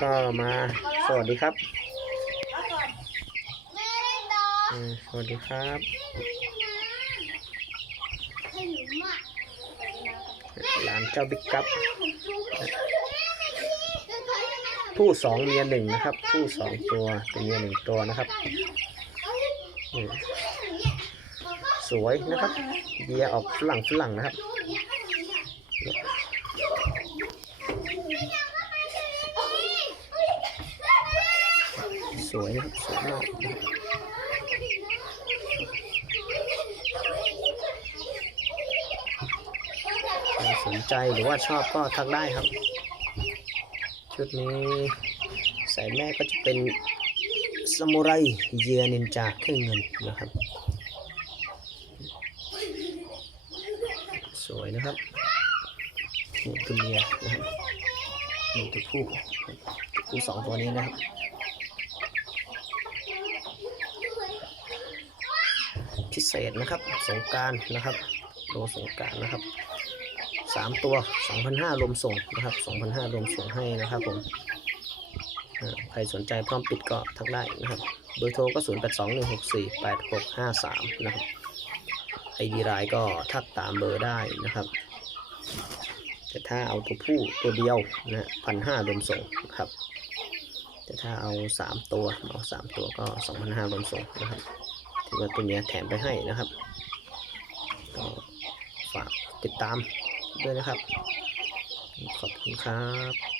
ก็มาสวัสดีครับสวัสดีครับหลานเจ้าบิ๊กกับผู้สองเมียหนึ่งนะครับ ผู้สองตัวตัวเมียหนึ่งตัวนะครับ สวยนะครับเบียออกฝรั่งฝรั่งนะครับ สวยนะครับสวยมากใครสนใจหรือว่าชอบก็ทักได้ครับ ชุดนี้ใส่แม่ก็จะเป็นซามูไรเยียนินจาเครื่องเงินนะครับ สวยนะครับนี่ตัวเมียนะครับนี่ตัวผู้ตัวผู้สองตัวนี้นะครับ พิเศษนะครับ สงการนะครับ โลสงการนะครับสามตัว2,500รวมส่งนะครับ2,500รวมส่งให้นะครับผมใครสนใจพร้อมปิดก็ทักได้นะครับเบอร์โทรก็0821648653นะครับไอดีไลน์ก็ทักตามเบอร์ได้นะครับแต่ถ้าเอาตัวผู้ตัวเดียวนะพันห้ารวมส่งนะครับแต่ถ้าเอาสามตัวเอาสามตัวก็สองพันห้ารวมส่งนะครับ ถือว่าตัวเนี้ยแถมไปให้นะครับก็ฝากติดตามด้วยนะครับ ขอบคุณครับ